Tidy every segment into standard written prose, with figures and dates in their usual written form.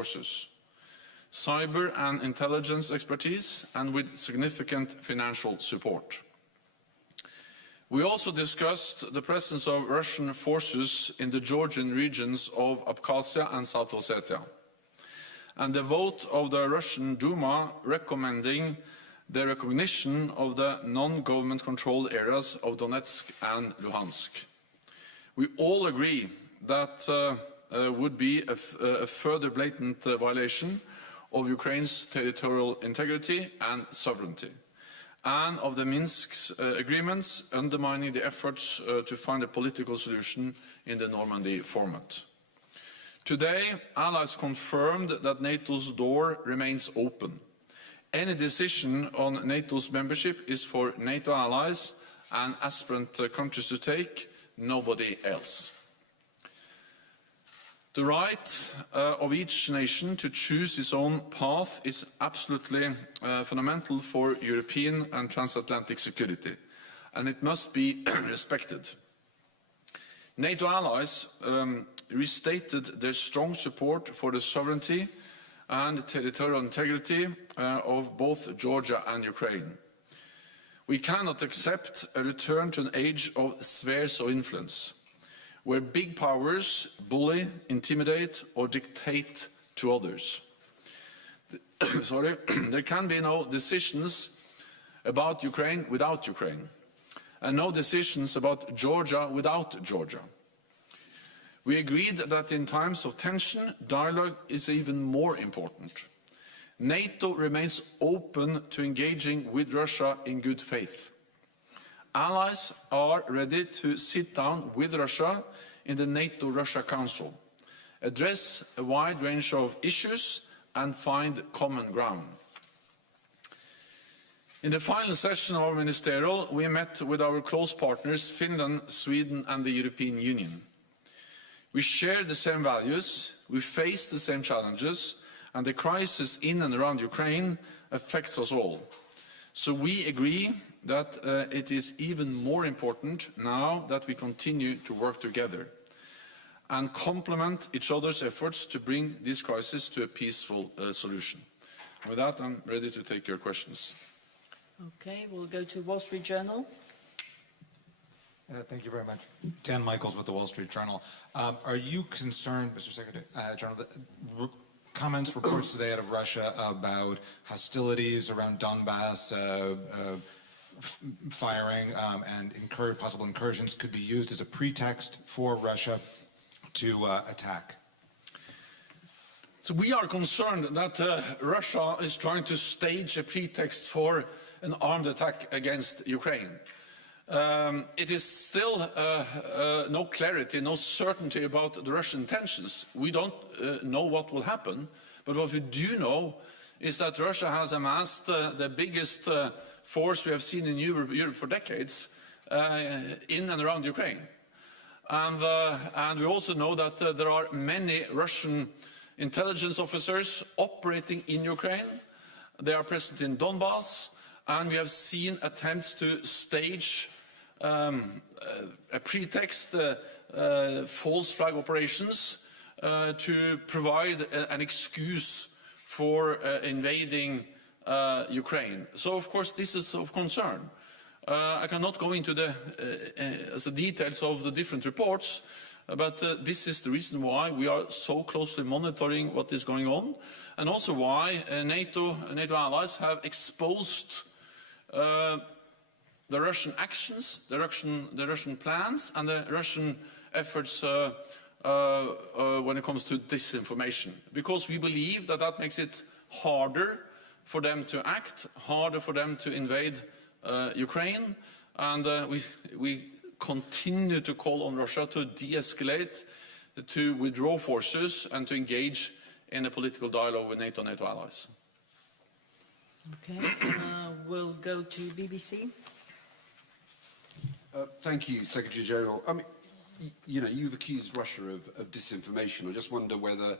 forces, cyber and intelligence expertise, and with significant financial support. We also discussed the presence of Russian forces in the Georgian regions of Abkhazia and South Ossetia, and the vote of the Russian Duma recommending the recognition of the non-government controlled areas of Donetsk and Luhansk. We all agree that would be a further blatant violation of Ukraine's territorial integrity and sovereignty, and of the Minsk agreements, undermining the efforts to find a political solution in the Normandy format. Today, allies confirmed that NATO's door remains open. Any decision on NATO's membership is for NATO allies and aspirant countries to take, nobody else. The right of each nation to choose its own path is absolutely fundamental for European and transatlantic security, and it must be respected. NATO allies restated their strong support for the sovereignty and territorial integrity of both Georgia and Ukraine. We cannot accept a return to an age of spheres of influence, where big powers bully, intimidate, or dictate to others. There can be no decisions about Ukraine without Ukraine, and no decisions about Georgia without Georgia. We agreed that in times of tension, dialogue is even more important. NATO remains open to engaging with Russia in good faith. Allies are ready to sit down with Russia in the NATO-Russia Council, address a wide range of issues and find common ground. In the final session of our ministerial, we met with our close partners Finland, Sweden and the European Union. We share the same values, we face the same challenges, and the crisis in and around Ukraine affects us all. So we agree that it is even more important now that we continue to work together and complement each other's efforts to bring this crisis to a peaceful solution. With that, I'm ready to take your questions. Okay, we'll go to Wall Street Journal. Thank you very much. Dan Michaels with the Wall Street Journal. Are you concerned, Mr. Secretary General, that comments, reports today out of Russia about hostilities around Donbás, firing and possible incursions could be used as a pretext for Russia to attack? So we are concerned that Russia is trying to stage a pretext for an armed attack against Ukraine. It is still no clarity, no certainty about the Russian intentions. We don't know what will happen, but what we do know is that Russia has amassed the biggest force we have seen in Europe for decades in and around Ukraine. And we also know that there are many Russian intelligence officers operating in Ukraine. They are present in Donbás, and we have seen attempts to stage a pretext, false flag operations to provide an excuse for invading Ukraine. So, of course, this is of concern. I cannot go into the details of the different reports, but this is the reason why we are so closely monitoring what is going on, and also why NATO allies have exposed the Russian actions, the Russian plans, and the Russian efforts when it comes to disinformation. Because we believe that that makes it harder for them to act, harder for them to invade Ukraine, and we continue to call on Russia to de-escalate, to withdraw forces, and to engage in a political dialogue with NATO and NATO allies. Okay, we'll go to BBC. Thank you, Secretary General. I mean, you know, you've accused Russia of disinformation. I just wonder whether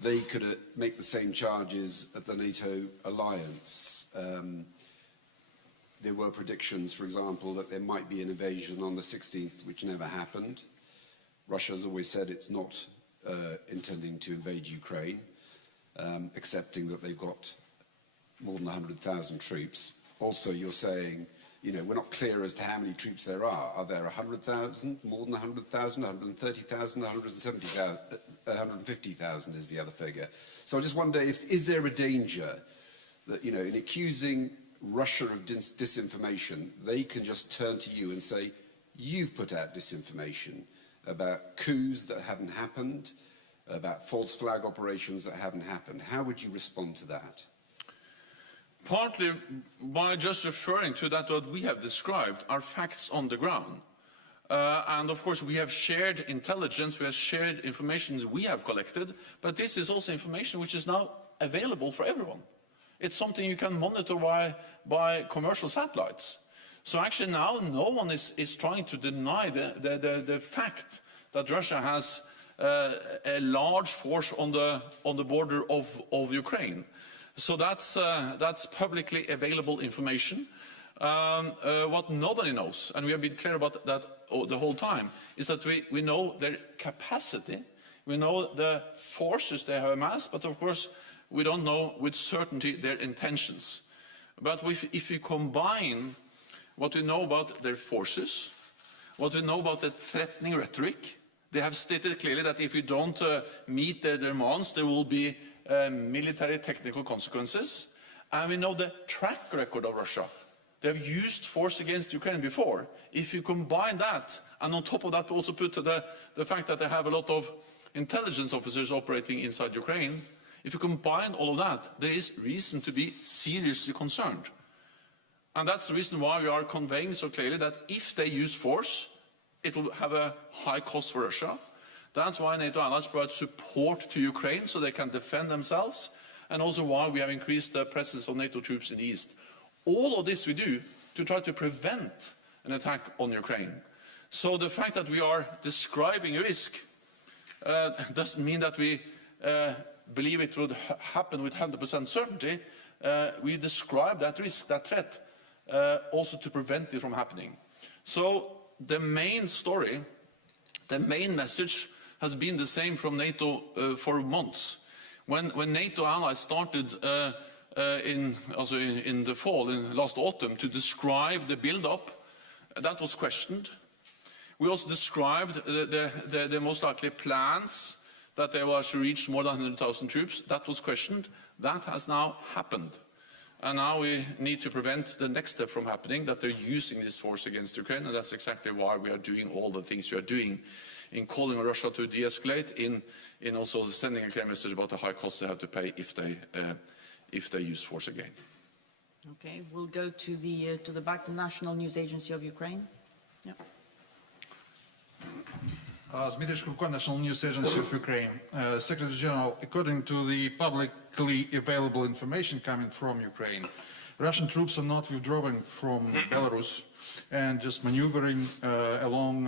they could make the same charges at the NATO alliance. There were predictions, for example, that there might be an invasion on the 16th, which never happened. Russia has always said it's not intending to invade Ukraine. accepting that they've got more than 100,000 troops. Also, you're saying, you know, we're not clear as to how many troops there are. Are there 100,000, more than 100,000, 130,000, 170,000, 150,000 is the other figure. So I just wonder, is there a danger that, you know, in accusing Russia of disinformation, they can just turn to you and say, you've put out disinformation about coups that haven't happened, about false flag operations that haven't happened. How would you respond to that? Partly by just referring to that what we have described are facts on the ground. And of course we have shared intelligence, we have shared information we have collected, but this is also information which is now available for everyone. It's something you can monitor by commercial satellites. So actually now no one is trying to deny the fact that Russia has a large force on the border of Ukraine. So that's publicly available information. What nobody knows, and we have been clear about that the whole time, is that we know their capacity, we know the forces they have amassed, but of course we don't know with certainty their intentions. But if you combine what we know about their forces, what we know about the threatening rhetoric, they have stated clearly that if you don't meet their demands, there will be military technical consequences. And we know the track record of Russia. They have used force against Ukraine before. If you combine that, and on top of that also put the fact that they have a lot of intelligence officers operating inside Ukraine, if you combine all of that, there is reason to be seriously concerned. And that's the reason why we are conveying so clearly that if they use force, it will have a high cost for Russia. That's why NATO allies provide support to Ukraine so they can defend themselves, and also why we have increased the presence of NATO troops in the east. All of this we do to try to prevent an attack on Ukraine. So the fact that we are describing a risk doesn't mean that we believe it would happen with 100% certainty. We describe that risk, that threat, also to prevent it from happening. So the main story, the main message has been the same from NATO for months. When NATO allies started in the fall, in last autumn, to describe the build-up, that was questioned. We also described the most likely plans that they will actually reach more than 100,000 troops. That was questioned. That has now happened. And now we need to prevent the next step from happening, that they're using this force against Ukraine, and that's exactly why we are doing all the things we are doing, in calling on Russia to de-escalate, in also sending a clear message about the high costs they have to pay if they use force again. Okay, we'll go to the back, the National News Agency of Ukraine. Yeah. Dmitry Shkurko, National News Agency of Ukraine. Secretary General, according to the publicly available information coming from Ukraine, Russian troops are not withdrawing from Belarus and just maneuvering along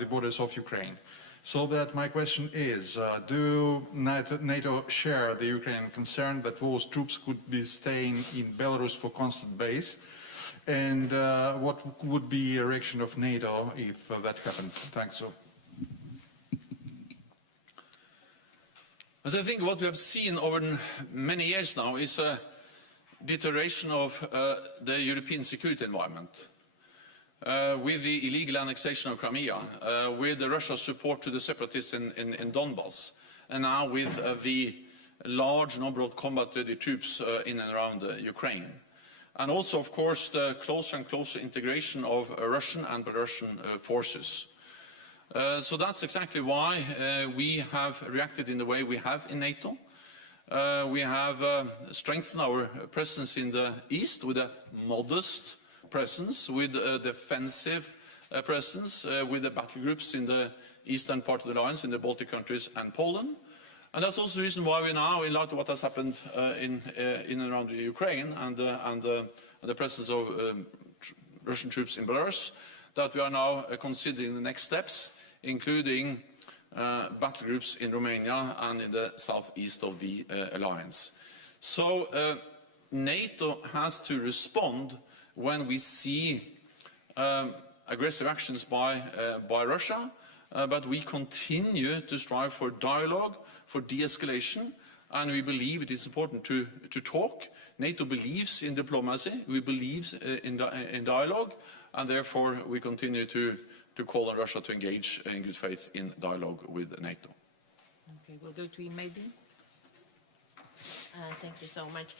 the borders of Ukraine. So that my question is, do NATO share the Ukrainian concern that those troops could be staying in Belarus for constant base? And what would be a reaction of NATO if that happened? Thanks. As I think what we have seen over many years now is a deterioration of the European security environment. With the illegal annexation of Crimea, with the Russia's support to the separatists in Donbás, and now with the large number of combat-ready troops in and around Ukraine. And also, of course, the closer and closer integration of Russian and Belarusian forces. So that's exactly why we have reacted in the way we have in NATO. We have strengthened our presence in the east with a modest presence, with a defensive presence, with the battle groups in the eastern part of the alliance, in the Baltic countries and Poland. And that's also the reason why we now, in light of what has happened in and around Ukraine and the presence of Russian troops in Belarus, that we are now considering the next steps, including battle groups in Romania and in the southeast of the alliance. So NATO has to respond when we see aggressive actions by Russia, but we continue to strive for dialogue, for de-escalation, and we believe it is important to talk. NATO believes in diplomacy, we believe in dialogue, and therefore we continue to call on Russia to engage in good faith in dialogue with NATO. Okay, we'll go to Maybe. Thank you so much.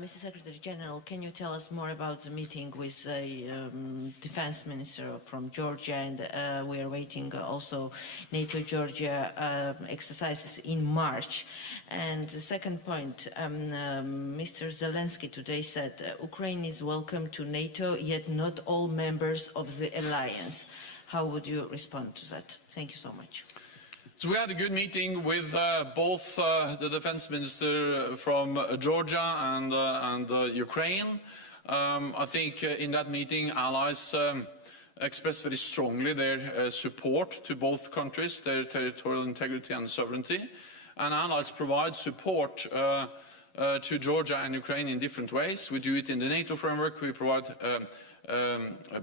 Mr. Secretary General, can you tell us more about the meeting with the defense minister from Georgia? And we are waiting also NATO-Georgia exercises in March. And the second point, Mr. Zelensky today said Ukraine is welcome to NATO, yet not all members of the alliance. How would you respond to that? Thank you so much. So we had a good meeting with both the defense minister from Georgia and Ukraine. I think in that meeting allies expressed very strongly their support to both countries, their territorial integrity and sovereignty. And allies provide support to Georgia and Ukraine in different ways. We do it in the NATO framework. We provide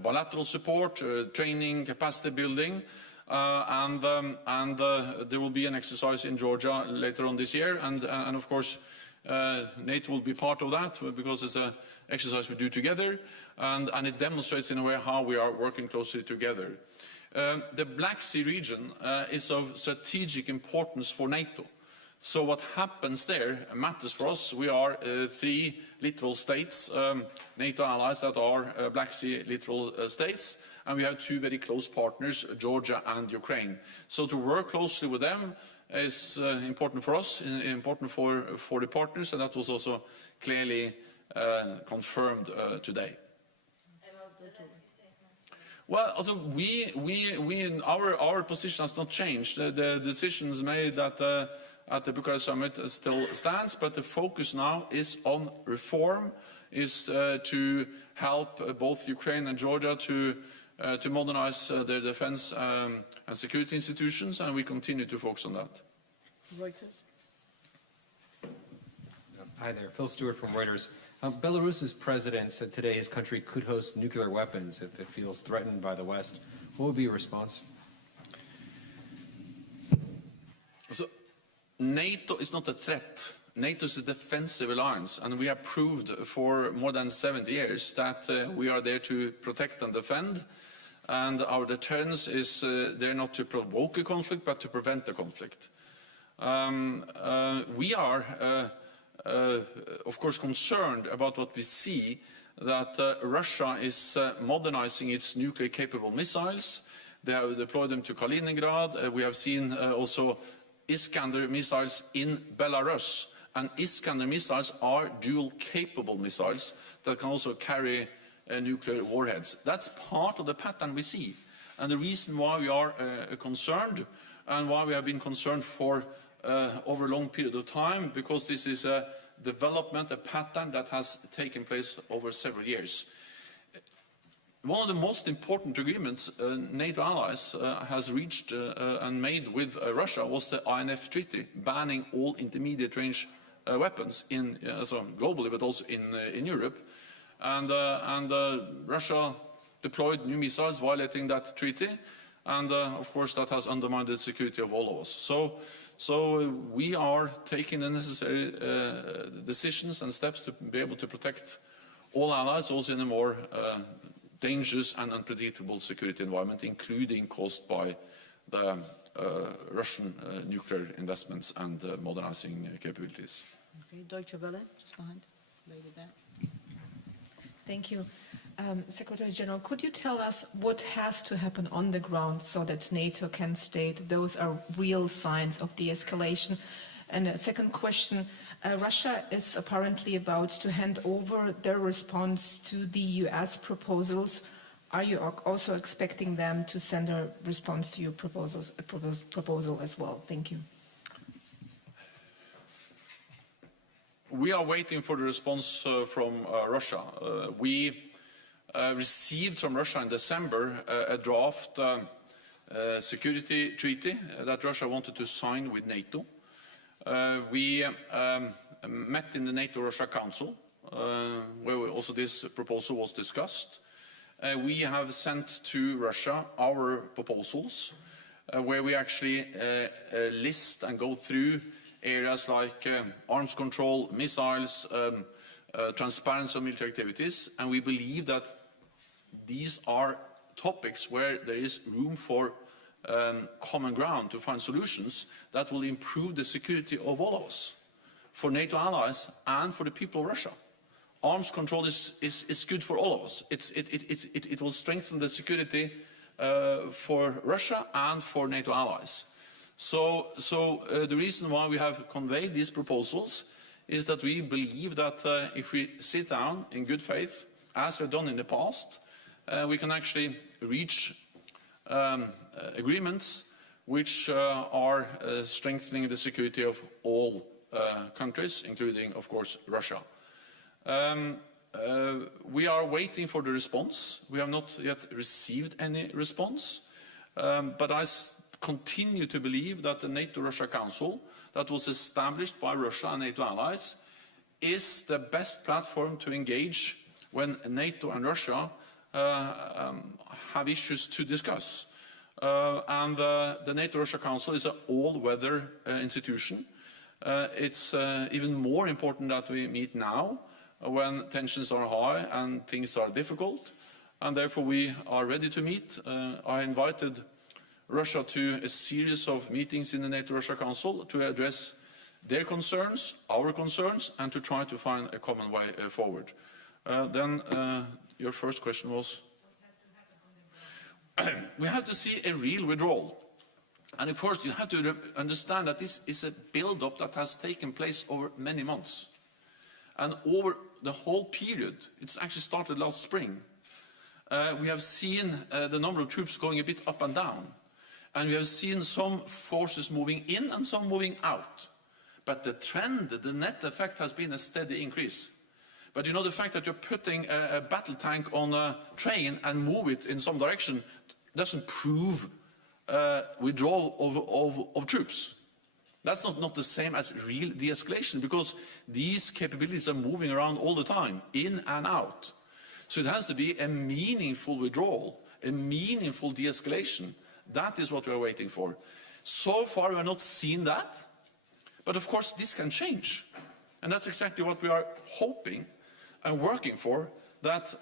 bilateral support, training, capacity building. And there will be an exercise in Georgia later on this year, and of course NATO will be part of that because it's an exercise we do together, and it demonstrates in a way how we are working closely together. The Black Sea region is of strategic importance for NATO. So what happens there matters for us. We are 3 littoral states, NATO allies that are Black Sea littoral states. And we have 2 very close partners, Georgia and Ukraine. So to work closely with them is important for us, important for the partners, and that was also clearly confirmed today. Well, also our position has not changed. The decisions made at the Bucharest summit still stands, but the focus now is on reform, is to help both Ukraine and Georgia to modernize their defense and security institutions, and we continue to focus on that. Reuters. Hi there, Phil Stewart from Reuters. Belarus's president said today his country could host nuclear weapons if it feels threatened by the West. What would be your response? So, NATO is not a threat. NATO is a defensive alliance, and we have proved for more than 70 years that we are there to protect and defend, and our deterrence is there not to provoke a conflict, but to prevent a conflict. We are, of course, concerned about what we see, that Russia is modernizing its nuclear-capable missiles. They have deployed them to Kaliningrad. We have seen also Iskander missiles in Belarus. And Iskander missiles are dual-capable missiles that can also carry nuclear warheads. That's part of the pattern we see. And the reason why we are concerned, and why we have been concerned for over a long period of time, because this is a development, a pattern that has taken place over several years. One of the most important agreements NATO allies has reached and made with Russia was the INF Treaty, banning all intermediate-range weapons globally, but also in Europe. And Russia deployed new missiles violating that treaty, and of course that has undermined the security of all of us. So we are taking the necessary decisions and steps to be able to protect all allies, also in a more dangerous and unpredictable security environment, including caused by the Russian nuclear investments and modernizing capabilities. Okay, Deutsche Welle, just behind, lady there. Thank you. Secretary General, could you tell us what has to happen on the ground so that NATO can state those are real signs of de-escalation? And a second question, Russia is apparently about to hand over their response to the US proposals. Are you also expecting them to send a response to your proposal as well? Thank you. We are waiting for the response from Russia. We received from Russia in December a draft security treaty that Russia wanted to sign with NATO. We met in the NATO-Russia Council, where also this proposal was discussed. We have sent to Russia our proposals, where we actually list and go through areas like arms control, missiles, transparency of military activities, and we believe that these are topics where there is room for common ground to find solutions that will improve the security of all of us, for NATO allies and for the people of Russia. Arms control is good for all of us. It will strengthen the security for Russia and for NATO allies. So the reason why we have conveyed these proposals is that we believe that if we sit down in good faith, as we've done in the past, we can actually reach agreements which are strengthening the security of all countries, including, of course, Russia. We are waiting for the response. We have not yet received any response, but I continue to believe that the NATO-Russia Council that was established by Russia and NATO allies is the best platform to engage when NATO and Russia have issues to discuss. And the NATO-Russia Council is an all-weather institution. It's even more important that we meet now when tensions are high and things are difficult, and therefore we are ready to meet. I invited Russia to a series of meetings in the NATO-Russia Council to address their concerns, our concerns, and to try to find a common way forward. Then your first question was? We have to see a real withdrawal. And of course, you have to understand that this is a build-up that has taken place over many months. And over the whole period, it's actually started last spring, we have seen the number of troops going a bit up and down. And we have seen some forces moving in and some moving out. But the trend, the net effect has been a steady increase. But you know, the fact that you're putting a battle tank on a train and move it in some direction doesn't prove withdrawal of troops. That's not the same as real de-escalation, because these capabilities are moving around all the time, in and out. So it has to be a meaningful withdrawal, a meaningful de-escalation. That is what we are waiting for. So far, we have not seen that. But of course, this can change. And that's exactly what we are hoping and working for, that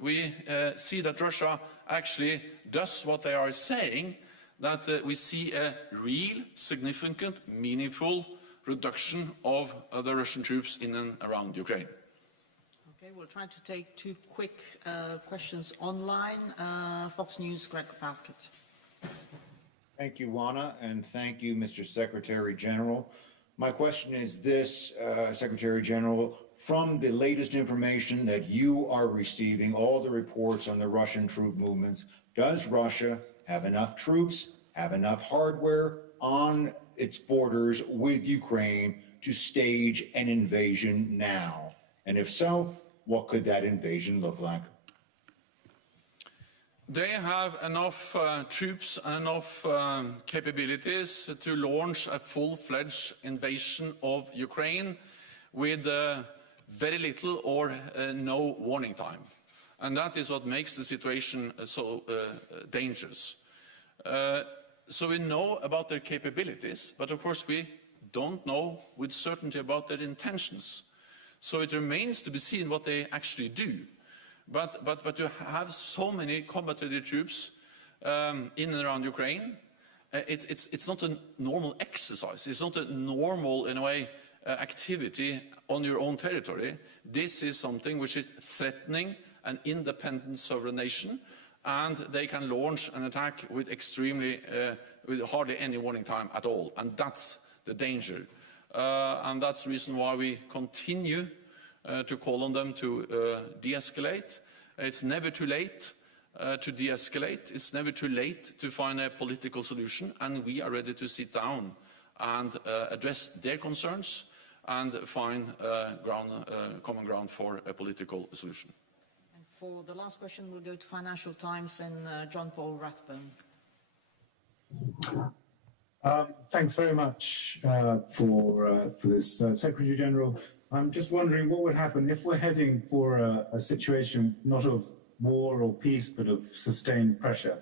we see that Russia actually does what they are saying, that we see a real, significant, meaningful reduction of the Russian troops in and around Ukraine. Okay, we'll try to take two quick questions online. Fox News, Greg Falkett. Thank you, Juana, and thank you, Mr. Secretary General. My question is this, Secretary General, from the latest information that you are receiving, all the reports on the Russian troop movements, does Russia have enough troops, have enough hardware on its borders with Ukraine to stage an invasion now? And if so, what could that invasion look like? They have enough troops and enough capabilities to launch a full-fledged invasion of Ukraine with very little or no warning time. And that is what makes the situation so dangerous. So we know about their capabilities, but of course we don't know with certainty about their intentions. So it remains to be seen what they actually do. But you have so many combat-ready troops in and around Ukraine. It's not a normal exercise. It's not a normal, in a way, activity on your own territory. This is something which is threatening an independent sovereign nation, and they can launch an attack with with hardly any warning time at all. And that's the danger. And that's the reason why we continue to call on them to de-escalate. It's never too late to de-escalate. It's never too late to find a political solution, and we are ready to sit down and address their concerns and find common ground for a political solution. And for the last question, we'll go to Financial Times and John Paul Rathbone. Thanks very much for this, Secretary General. I'm just wondering what would happen if we're heading for a situation not of war or peace, but of sustained pressure.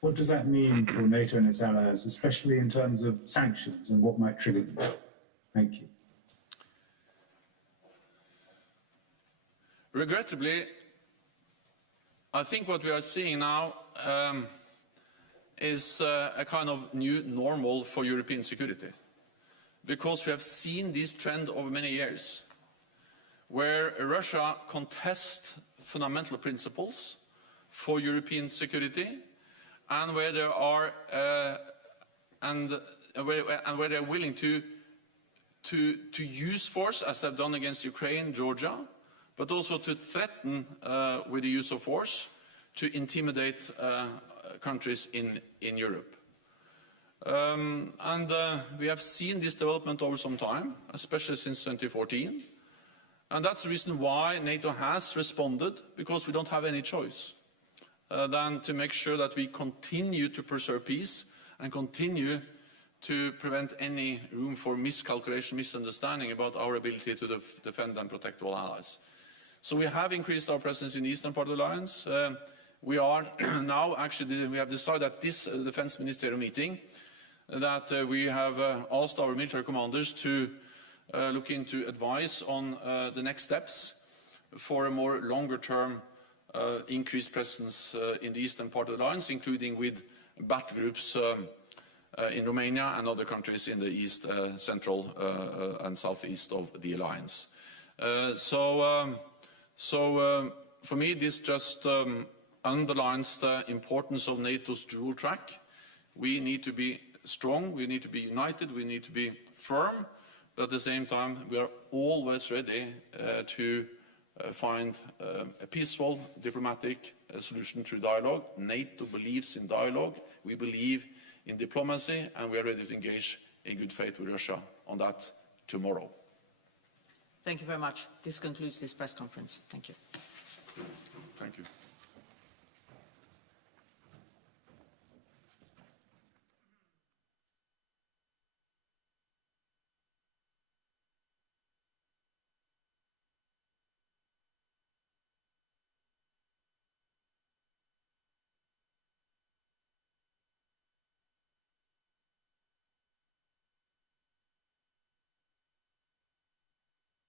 What does that mean for NATO and its allies, especially in terms of sanctions and what might trigger them? Thank you. Regrettably, I think what we are seeing now is a kind of new normal for European security, because we have seen this trend over many years, where Russia contests fundamental principles for European security, and where they are where they are willing to use force, as they've done against Ukraine, Georgia, but also to threaten with the use of force to intimidate countries in Europe. We have seen this development over some time, especially since 2014. And that's the reason why NATO has responded, because we don't have any choice than to make sure that we continue to preserve peace and continue to prevent any room for miscalculation, misunderstanding about our ability to defend and protect all allies. So we have increased our presence in the eastern part of the alliance. We are now actually, we have decided at this defense ministerial meeting that we have asked our military commanders to look into advice on the next steps for a more longer-term increased presence in the eastern part of the alliance, including with battle groups in Romania and other countries in the east, central and southeast of the alliance. For me, this just underlines the importance of NATO's dual track. We need to be strong, we need to be united, we need to be firm, but at the same time, we are always ready to find a peaceful, diplomatic solution through dialogue. NATO believes in dialogue, we believe in diplomacy, and we are ready to engage in good faith with Russia on that tomorrow. Thank you very much. This concludes this press conference. Thank you. Thank you.